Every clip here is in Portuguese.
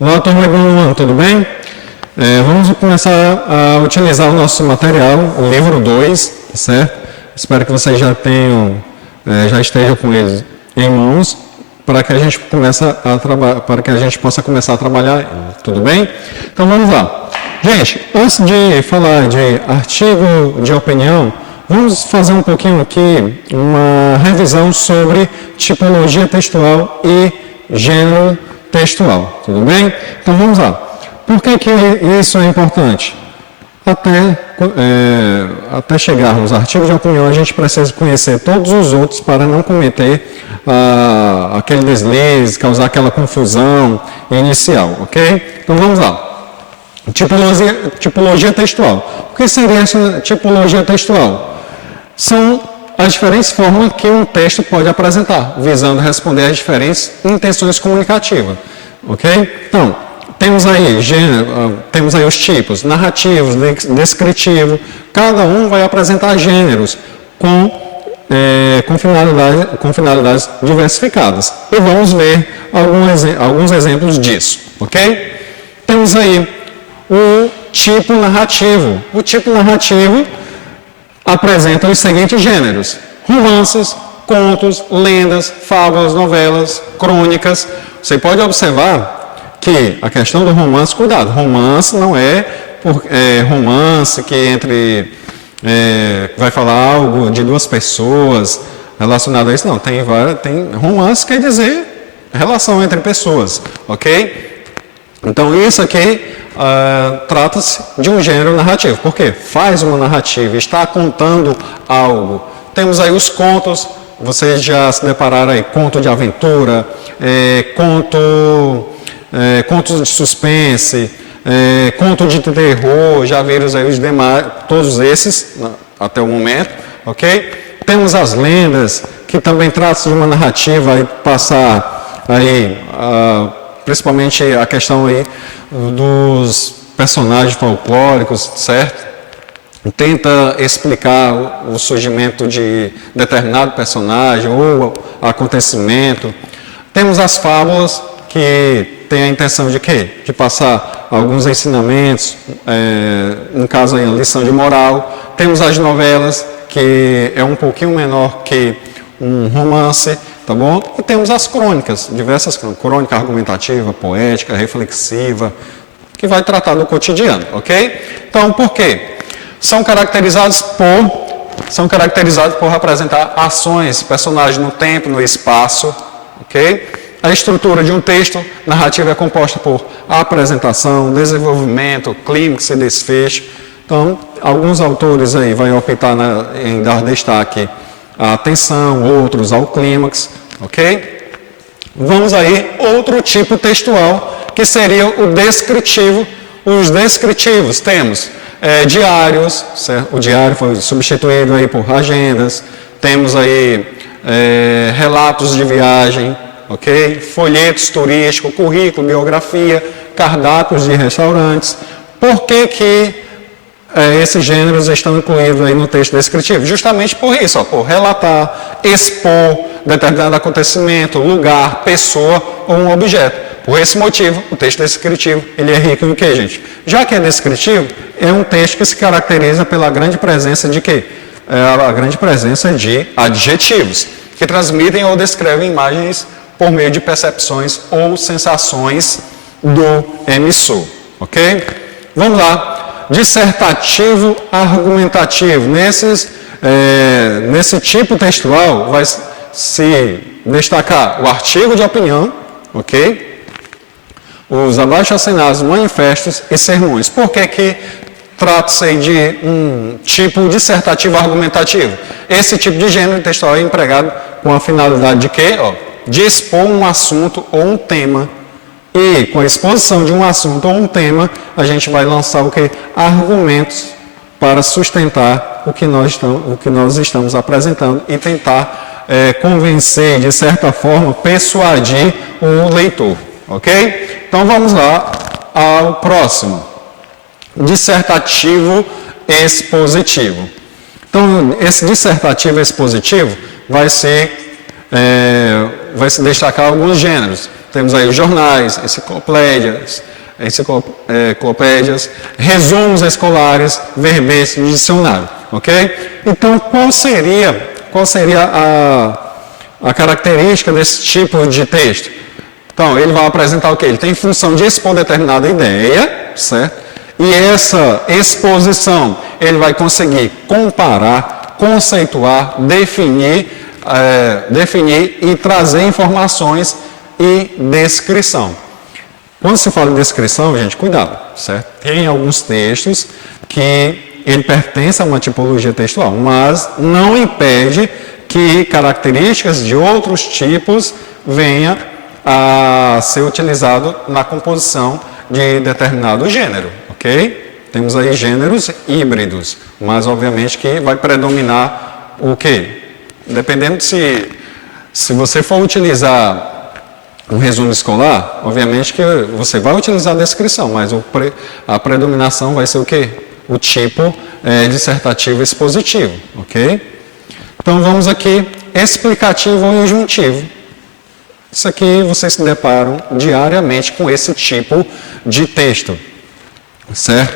Olá, turma do ano, tudo bem? Vamos começar a utilizar o nosso material, o livro 2, certo? Espero que vocês já tenham, já estejam com ele em mãos, para que a gente possa começar a trabalhar, tudo bem? Então vamos lá. Gente, antes de falar de artigo de opinião, vamos fazer um pouquinho aqui uma revisão sobre tipologia textual e gênero textual, tudo bem? Então vamos lá. Por que isso é importante? Até chegarmos aos artigos de opinião, a gente precisa conhecer todos os outros para não cometer aquele deslize, causar aquela confusão inicial, ok? Então vamos lá. Tipologia textual. O que seria essa tipologia textual? São as diferentes formas que um texto pode apresentar, visando responder às diferentes intenções comunicativas, ok? Então, temos aí os tipos, narrativos, descritivo, cada um vai apresentar gêneros com finalidades diversificadas. E vamos ver alguns exemplos disso, ok? Temos aí o tipo narrativo. O tipo narrativo apresenta os seguintes gêneros: romances, contos, lendas, fábulas, novelas, crônicas. Você pode observar que a questão do romance, cuidado, romance não é romance que vai falar algo de duas pessoas relacionado a isso, não. Tem romance quer dizer relação entre pessoas, ok? Então isso aqui trata-se de um gênero narrativo, porque faz uma narrativa, está contando algo. Temos aí os contos, vocês já se depararam aí, conto de aventura, contos de suspense, conto de terror, já viram aí os demais, todos esses até o momento, ok? Temos as lendas, que também tratam de uma narrativa, aí passar aí, principalmente a questão aí dos personagens folclóricos, certo? Tenta explicar o surgimento de determinado personagem ou acontecimento. Temos as fábulas, que tem a intenção de quê? De passar alguns ensinamentos, no caso aí, a lição de moral. Temos as novelas, que é um pouquinho menor que um romance, tá bom? E temos as crônicas, diversas crônicas, crônica argumentativa, poética, reflexiva, que vai tratar do cotidiano, ok? Então, por quê? São caracterizados por representar ações, personagens no tempo, no espaço, ok? A estrutura de um texto narrativo é composta por apresentação, desenvolvimento, clímax e desfecho. Então, alguns autores aí vão optar em dar destaque à tensão, outros ao clímax, ok? Vamos aí, outro tipo textual, que seria o descritivo. Os descritivos temos diários, certo? O diário foi substituído aí por agendas. Temos aí relatos de viagem, ok? Folhetos turísticos, currículo, biografia, cardápios de restaurantes. Por que esses gêneros estão incluídos aí no texto descritivo? Justamente por isso, por relatar, expor determinado acontecimento, lugar, pessoa ou um objeto. Por esse motivo, o texto descritivo, ele é rico em quê, gente? Já que é descritivo, é um texto que se caracteriza pela grande presença de quê? A grande presença de adjetivos, que transmitem ou descrevem imagens por meio de percepções ou sensações do emissor, ok? Vamos lá. Dissertativo argumentativo. Nesse tipo textual vai se destacar o artigo de opinião, ok? Os abaixo-assinados, manifestos e sermões. Por que trata-se de um tipo dissertativo argumentativo? Esse tipo de gênero textual é empregado com a finalidade de quê? De expor um assunto ou um tema. E com a exposição de um assunto ou um tema, a gente vai lançar o quê? Argumentos para sustentar o que nós estamos apresentando e tentar convencer, de certa forma, persuadir o leitor. Ok? Então vamos lá ao próximo. Dissertativo expositivo. Então, esse dissertativo expositivo vai se destacar alguns gêneros. Temos aí os jornais, enciclopédias, resumos escolares, verbetes, dicionário, ok? Então, qual seria a característica desse tipo de texto? Então, ele vai apresentar o quê? Ele tem função de expor determinada ideia, certo? E essa exposição, ele vai conseguir comparar, conceituar, definir e trazer informações e descrição. Quando se fala em descrição, gente, cuidado, certo? Tem alguns textos que ele pertence a uma tipologia textual, mas não impede que características de outros tipos venham a ser utilizado na composição de determinado gênero, ok? Temos aí gêneros híbridos, mas obviamente que vai predominar o quê? Dependendo se você for utilizar um resumo escolar, obviamente que você vai utilizar a descrição, mas a predominação vai ser o quê? O tipo dissertativo expositivo, ok? Então vamos aqui, explicativo ou injuntivo. Isso aqui vocês se deparam diariamente com esse tipo de texto, certo?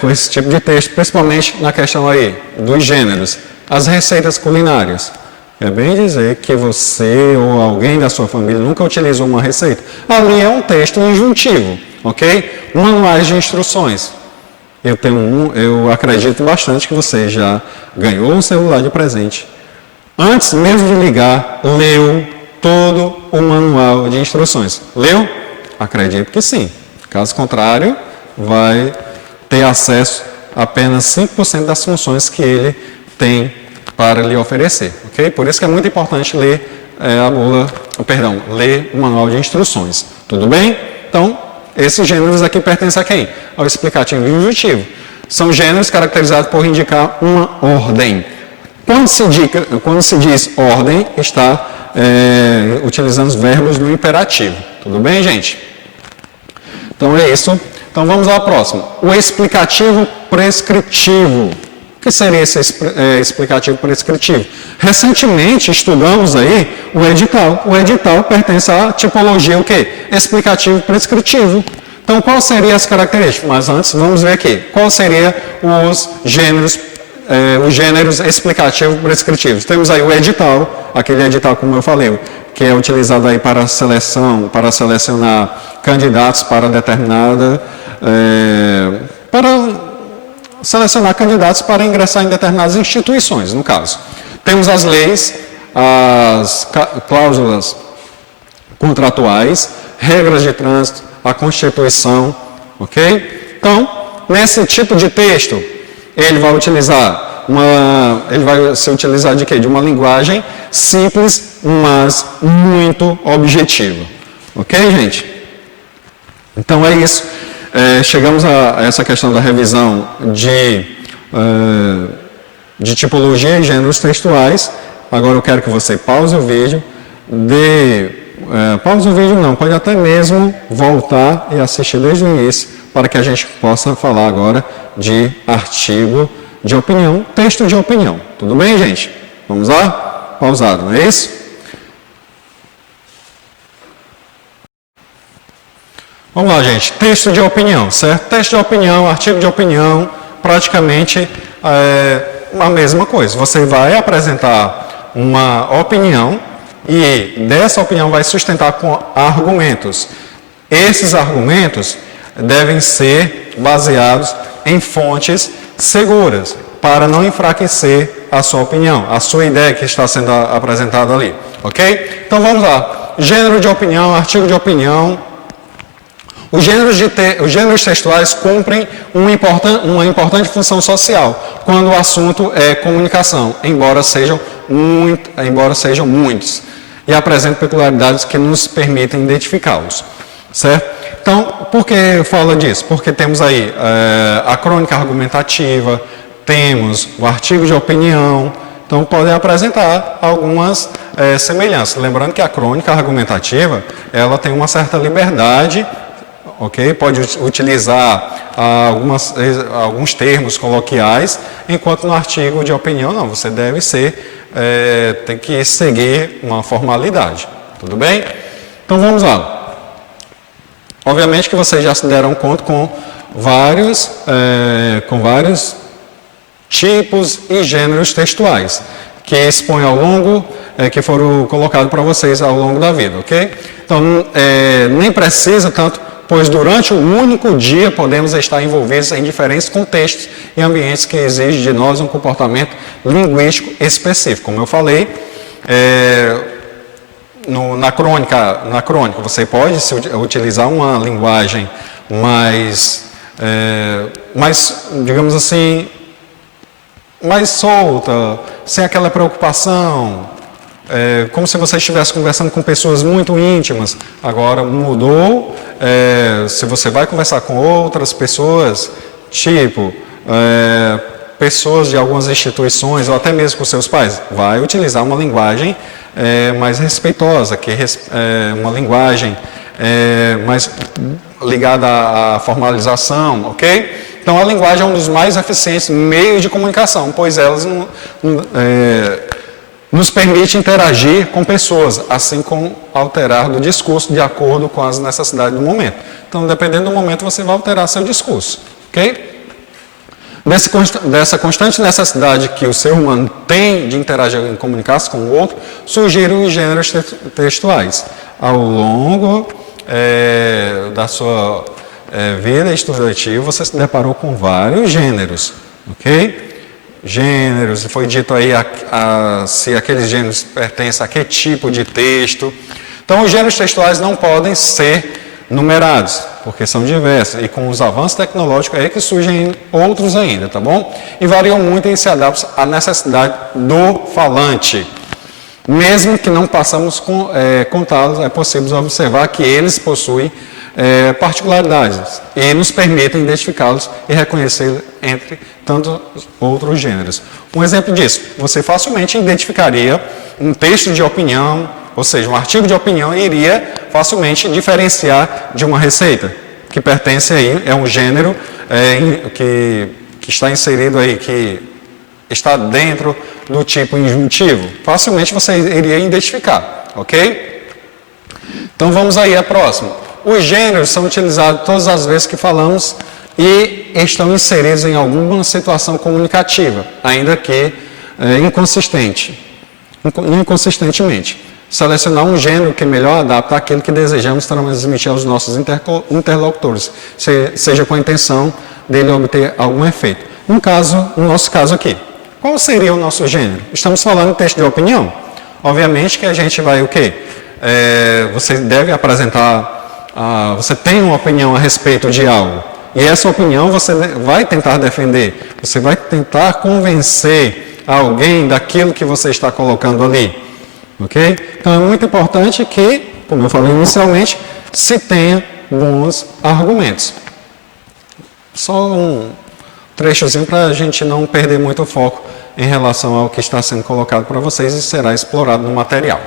Com esse tipo de texto, principalmente na questão aí dos gêneros, as receitas culinárias. É bem dizer que você ou alguém da sua família nunca utilizou uma receita. Ali é um texto injuntivo, ok? Manuais de instruções. Eu acredito bastante que você já ganhou um celular de presente. Antes mesmo de ligar, leu todo o manual de instruções. Leu? Acredito que sim. Caso contrário, vai ter acesso a apenas 5% das funções que ele tem para lhe oferecer, ok? Por isso que é muito importante ler ler o manual de instruções, tudo bem? Então, esses gêneros aqui pertencem a quem? Ao explicativo e injuntivo. São gêneros caracterizados por indicar uma ordem. Quando se diz ordem, está utilizando os verbos no imperativo, tudo bem, gente? Então é isso. Então vamos ao próximo. O explicativo prescritivo. O que seria esse explicativo prescritivo? Recentemente estudamos aí o edital. O edital pertence à tipologia o quê? Explicativo prescritivo. Então, quais seriam as características? Mas antes, vamos ver aqui. Quais seriam os gêneros explicativos prescritivos? Temos aí o edital, aquele edital, como eu falei, que é utilizado aí para selecionar candidatos para selecionar candidatos para ingressar em determinadas instituições, no caso. Temos as leis, as cláusulas contratuais, regras de trânsito, a Constituição, ok? Então, nesse tipo de texto, ele vai se utilizar de quê? De uma linguagem simples, mas muito objetiva. Ok, gente? Então é isso. Chegamos a essa questão da revisão de tipologia e gêneros textuais. Agora eu quero que você pause o vídeo, pause o vídeo não, pode até mesmo voltar e assistir desde o início, para que a gente possa falar agora de artigo de opinião, texto de opinião. Tudo bem, gente? Vamos lá? Pausado, não é isso? Vamos lá, gente. Texto de opinião, certo? Texto de opinião, artigo de opinião, praticamente a mesma coisa. Você vai apresentar uma opinião e dessa opinião vai sustentar com argumentos. Esses argumentos devem ser baseados em fontes seguras, para não enfraquecer a sua opinião, a sua ideia que está sendo apresentada ali, ok? Então vamos lá. Gênero de opinião, artigo de opinião. Os gêneros textuais cumprem uma importante função social, quando o assunto é comunicação, embora sejam muitos, e apresentam peculiaridades que nos permitem identificá-los, certo? Então, por que fala disso? Porque temos aí a crônica argumentativa, temos o artigo de opinião, então podem apresentar algumas semelhanças. Lembrando que a crônica argumentativa, ela tem uma certa liberdade, ok? Pode utilizar alguns termos coloquiais, enquanto no artigo de opinião não, você deve tem que seguir uma formalidade, tudo bem? Então vamos lá. Obviamente que vocês já se deram conta com vários tipos e gêneros textuais que expõem ao longo, que foram colocados para vocês ao longo da vida, ok? Então, nem precisa tanto, pois durante um único dia podemos estar envolvidos em diferentes contextos e ambientes que exigem de nós um comportamento linguístico específico. Como eu falei, na crônica você pode utilizar uma linguagem mais, digamos assim, mais solta, sem aquela preocupação, como se você estivesse conversando com pessoas muito íntimas. Agora mudou, se você vai conversar com outras pessoas, tipo pessoas de algumas instituições ou até mesmo com seus pais, vai utilizar uma linguagem mais respeitosa, uma linguagem mais ligada à formalização, ok? Então, a linguagem é um dos mais eficientes meios de comunicação, pois elas nos permite interagir com pessoas, assim como alterar do discurso de acordo com as necessidades do momento. Então, dependendo do momento, você vai alterar seu discurso, ok? Dessa constante necessidade que o ser humano tem de interagir e comunicar-se com o outro, surgiram os gêneros textuais. Ao longo da sua vida estudantil, você se deparou com vários gêneros, ok? Gêneros, foi dito aí se aqueles gêneros pertencem a que tipo de texto. Então, os gêneros textuais não podem ser numerados, porque são diversos, e com os avanços tecnológicos é que surgem outros ainda, tá bom? E variam muito e se adaptam à necessidade do falante. Mesmo que não passamos contá-los, é possível observar que eles possuem particularidades e nos permitem identificá-los e reconhecê-los entre tantos outros gêneros. Um exemplo disso, você facilmente identificaria um texto de opinião, ou seja, um artigo de opinião, e iria facilmente diferenciar de uma receita, que pertence aí, é um gênero que está inserido aí, que está dentro do tipo injuntivo. Facilmente você iria identificar, ok? Então vamos aí à próxima. Os gêneros são utilizados todas as vezes que falamos e estão inseridos em alguma situação comunicativa, ainda que inconsistentemente. Selecionar um gênero que melhor adapta àquilo que desejamos transmitir aos nossos interlocutores, seja com a intenção dele obter algum efeito. No nosso caso aqui, qual seria o nosso gênero? Estamos falando de texto de opinião. Obviamente que a gente vai o quê? Você deve apresentar, você tem uma opinião a respeito de algo. E essa opinião você vai tentar defender. Você vai tentar convencer alguém daquilo que você está colocando ali. Ok? Então é muito importante que, como eu falei inicialmente, se tenha bons argumentos. Só um trechozinho para a gente não perder muito o foco em relação ao que está sendo colocado para vocês e será explorado no material.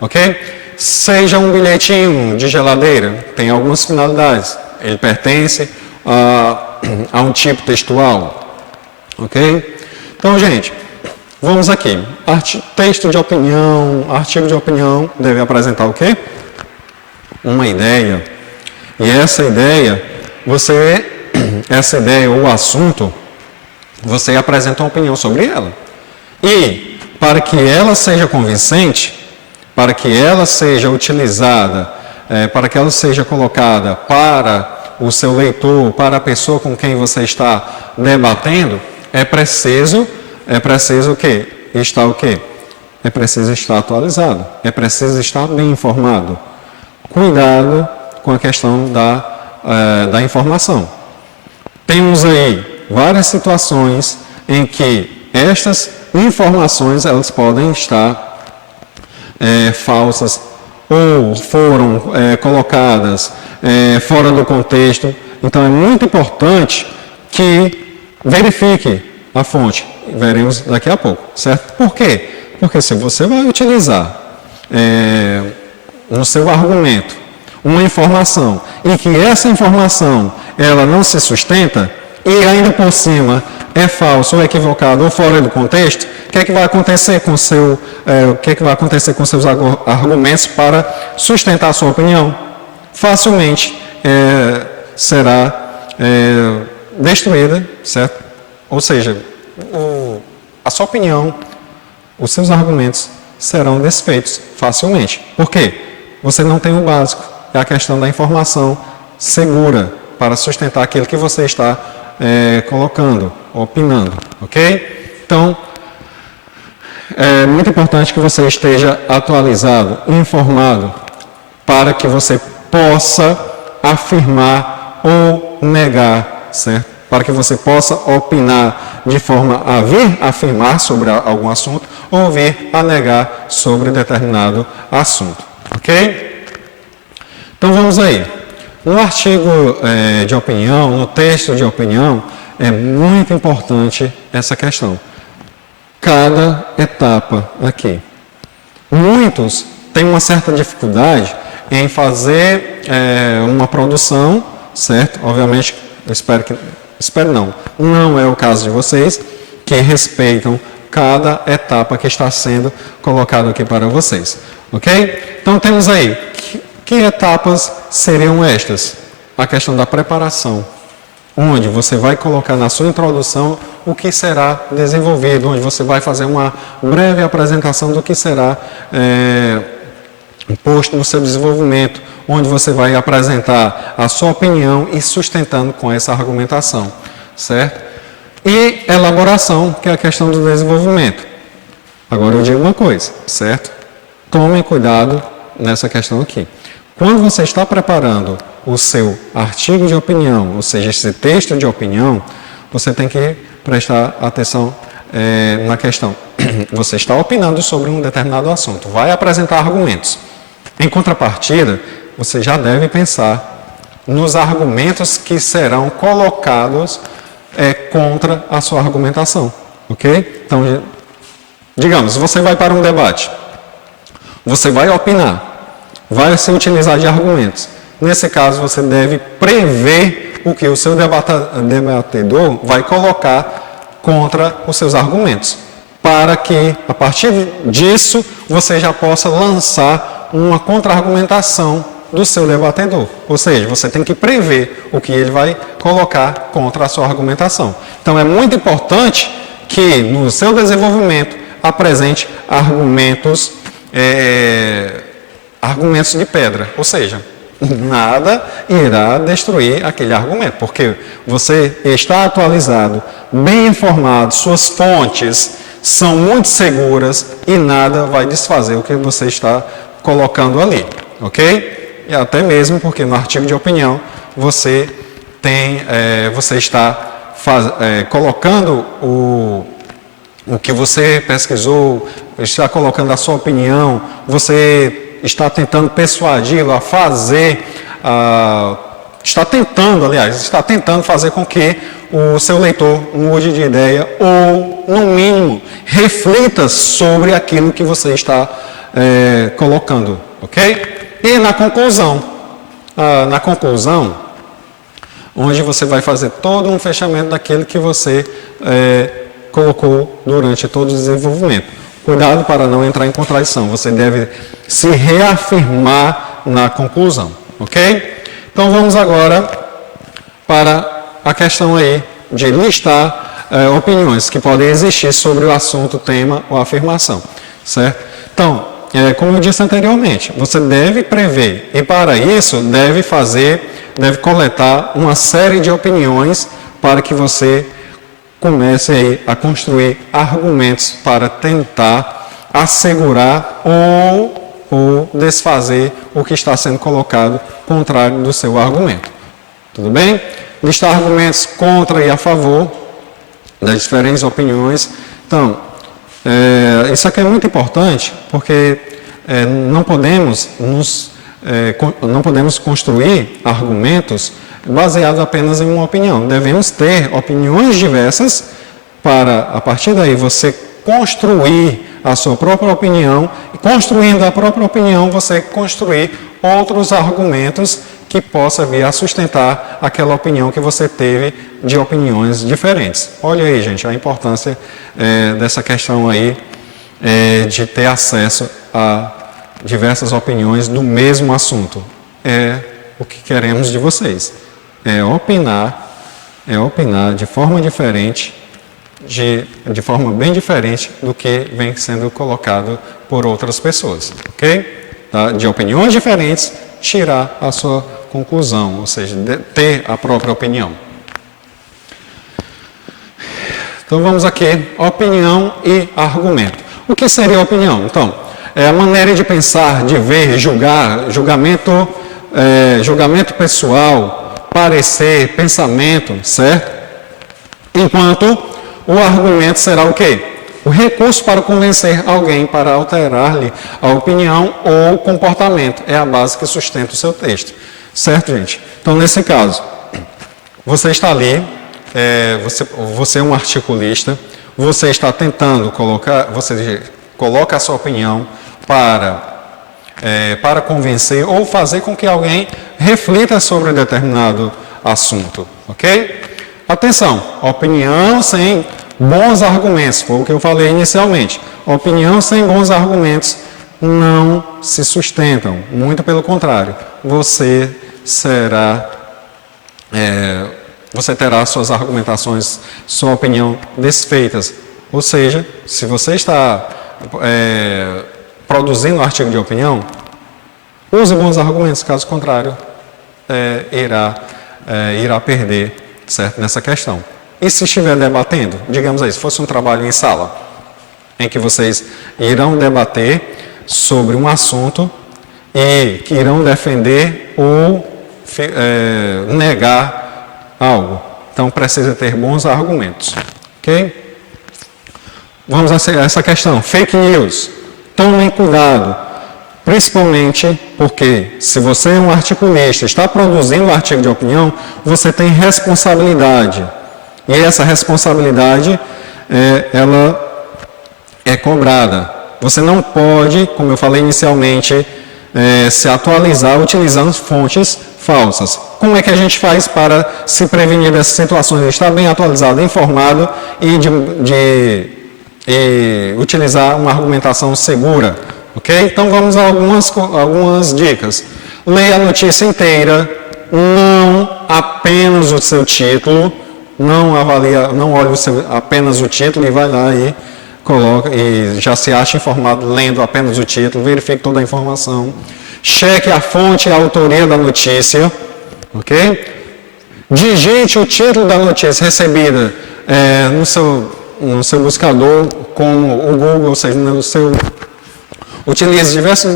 Ok? Seja um bilhetinho de geladeira, tem algumas finalidades. Ele pertence a um tipo textual. Ok? Então, gente, vamos aqui. Texto de opinião, artigo de opinião deve apresentar o quê? Uma ideia. E essa ideia ou o assunto, você apresenta uma opinião sobre ela. E, para que ela seja convincente, para que ela seja utilizada, para que ela seja colocada para o seu leitor, para a pessoa com quem você está debatendo, é preciso o quê? É preciso estar atualizado, é preciso estar bem informado. Cuidado com a questão da informação. Temos aí várias situações em que estas informações elas podem estar falsas ou foram colocadas fora do contexto. Então é muito importante que verifique a fonte. Veremos daqui a pouco, certo? Por quê? Porque se você vai utilizar no seu argumento uma informação e que essa informação ela não se sustenta e ainda por cima é falso ou equivocado ou fora do contexto, o que é que vai acontecer com seus argumentos para sustentar a sua opinião? Facilmente será destruída, certo? Ou seja, a sua opinião, os seus argumentos serão desfeitos facilmente. Por quê? Você não tem o básico, é a questão da informação segura para sustentar aquilo que você está colocando, opinando, ok? Então, é muito importante que você esteja atualizado, informado, para que você possa afirmar ou negar, certo? Para que você possa opinar de forma a vir afirmar sobre algum assunto ou vir a negar sobre determinado assunto, ok? Então vamos aí. No artigo de opinião, no texto de opinião, é muito importante essa questão. Cada etapa aqui. Muitos têm uma certa dificuldade em fazer uma produção, certo? Obviamente, eu espero não é o caso de vocês, que respeitam cada etapa que está sendo colocado aqui para vocês, ok? Então temos aí, que etapas seriam estas? A questão da preparação, onde você vai colocar na sua introdução o que será desenvolvido, onde você vai fazer uma breve apresentação do que será posto no seu desenvolvimento, onde você vai apresentar a sua opinião e sustentando com essa argumentação, certo? E elaboração, que é a questão do desenvolvimento. Agora eu digo uma coisa, certo? Tome cuidado nessa questão aqui. Quando você está preparando o seu artigo de opinião, ou seja, esse texto de opinião, você tem que prestar atenção na questão. Você está opinando sobre um determinado assunto, vai apresentar argumentos. Em contrapartida, você já deve pensar nos argumentos que serão colocados contra a sua argumentação, ok? Então, digamos, você vai para um debate, você vai opinar, vai se utilizar de argumentos. Nesse caso, você deve prever o que o seu debatedor vai colocar contra os seus argumentos, para que, a partir disso, você já possa lançar uma contra-argumentação do seu debatedor. Ou seja, você tem que prever o que ele vai colocar contra a sua argumentação. Então, é muito importante que, no seu desenvolvimento, apresente argumentos de pedra. Ou seja, nada irá destruir aquele argumento, porque você está atualizado, bem informado, suas fontes são muito seguras e nada vai desfazer o que você está colocando ali, ok? E até mesmo porque no artigo de opinião você está colocando o que você pesquisou, está colocando a sua opinião, você está tentando persuadi-lo a fazer, está tentando fazer com que o seu leitor mude de ideia ou, no mínimo, reflita sobre aquilo que você está colocando, ok? E na conclusão, onde você vai fazer todo um fechamento daquilo que você colocou durante todo o desenvolvimento. Cuidado para não entrar em contradição, você deve se reafirmar na conclusão, ok? Então vamos agora para a questão aí de listar opiniões que podem existir sobre o assunto, tema ou afirmação, certo? Então, como eu disse anteriormente, você deve prever e para isso deve coletar uma série de opiniões para que você comece aí a construir argumentos para tentar assegurar ou desfazer o que está sendo colocado contrário do seu argumento. Tudo bem? Listar argumentos contra e a favor das diferentes opiniões. Então, isso aqui é muito importante porque não podemos construir argumentos baseados apenas em uma opinião. Devemos ter opiniões diversas para, a partir daí, você construir a sua própria opinião e, construindo a própria opinião, você construir outros argumentos que possa vir a sustentar aquela opinião que você teve de opiniões diferentes. Olha aí, gente, a importância dessa questão aí de ter acesso a diversas opiniões do mesmo assunto. É o que queremos de vocês. É opinar de forma diferente, de forma bem diferente do que vem sendo colocado por outras pessoas, ok? Tá? De opiniões diferentes, tirar a sua conclusão, ou seja, ter a própria opinião. Então vamos aqui, opinião e argumento. O que seria opinião? Então, é a maneira de pensar, de ver, julgar, julgamento pessoal, parecer, pensamento, certo? Enquanto o argumento será o quê? O recurso para convencer alguém para alterar-lhe a opinião ou comportamento. É a base que sustenta o seu texto. Certo, gente? Então, nesse caso, você está ali, você é um articulista, você está tentando colocar, você coloca a sua opinião para convencer ou fazer com que alguém reflita sobre um determinado assunto, ok? Atenção, opinião sem bons argumentos, foi o que eu falei inicialmente. Opinião sem bons argumentos não se sustentam, muito pelo contrário, você terá suas argumentações, sua opinião desfeitas. Ou seja, se você está produzindo um artigo de opinião, use bons argumentos, caso contrário, irá perder, certo, nessa questão. E se estiver debatendo, digamos aí, se fosse um trabalho em sala, em que vocês irão debater sobre um assunto e que irão defender ou negar algo. Então, precisa ter bons argumentos. Ok? Vamos a essa questão. Fake news. Tomem cuidado. Principalmente porque, se você é um articulista, está produzindo um artigo de opinião, você tem responsabilidade. E essa responsabilidade, ela é cobrada. Você não pode, como eu falei inicialmente, se atualizar utilizando fontes falsas. Como é que a gente faz para se prevenir dessas situações? Estar bem atualizado, informado e utilizar uma argumentação segura. Ok? Então vamos a algumas dicas. Leia a notícia inteira, não apenas o seu título, não olhe apenas o título e vai lá e coloca e já se acha informado lendo apenas o título, verifique toda a informação. Cheque a fonte e a autoria da notícia, ok? Digite o título da notícia recebida no seu buscador, como o Google, ou seja, utilize diversos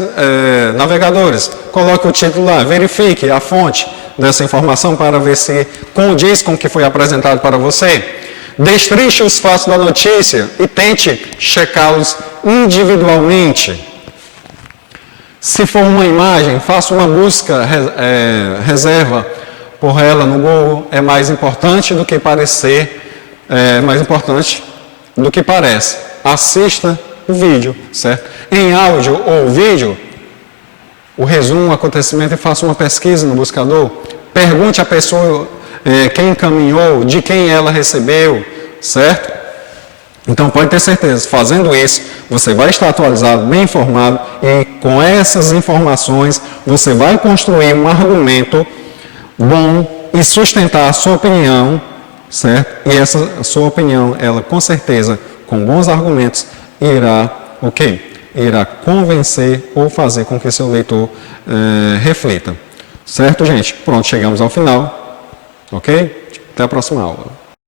navegadores, coloque o título lá, verifique a fonte dessa informação para ver se condiz com o que foi apresentado para você. Destrinche os fatos da notícia e tente checá-los individualmente. Se for uma imagem, faça uma busca, reserva por ela no Google. É mais importante do que mais importante do que parece. Assista o vídeo, certo? Em áudio ou vídeo, o resumo, o acontecimento, e faça uma pesquisa no buscador. Pergunte à pessoa quem encaminhou, de quem ela recebeu, certo? Então, pode ter certeza, fazendo isso, você vai estar atualizado, bem informado, e com essas informações, você vai construir um argumento bom e sustentar a sua opinião, certo? E essa sua opinião, ela com certeza, com bons argumentos, irá convencer ou fazer com que seu leitor reflita. Certo, gente? Pronto, chegamos ao final. Ok? Até a próxima aula.